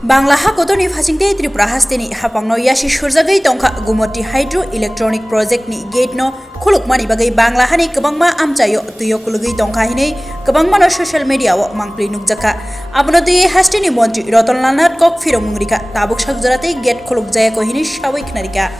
Banglahakotorni phasingte Tripura Hasteni hapangno Yasi surjagai tongkha gumoti hydro electronic project ni gate no khulukmani bagai Banglahani kabangma amchayo tuyo kulugai tongkha hine kabangma no social media wo mangpli nukjaka abno tuye Hasteni montri Rotonlanat kok firong mungrika tabuk sakjarate gate khuluk jaya ko hine shawik narika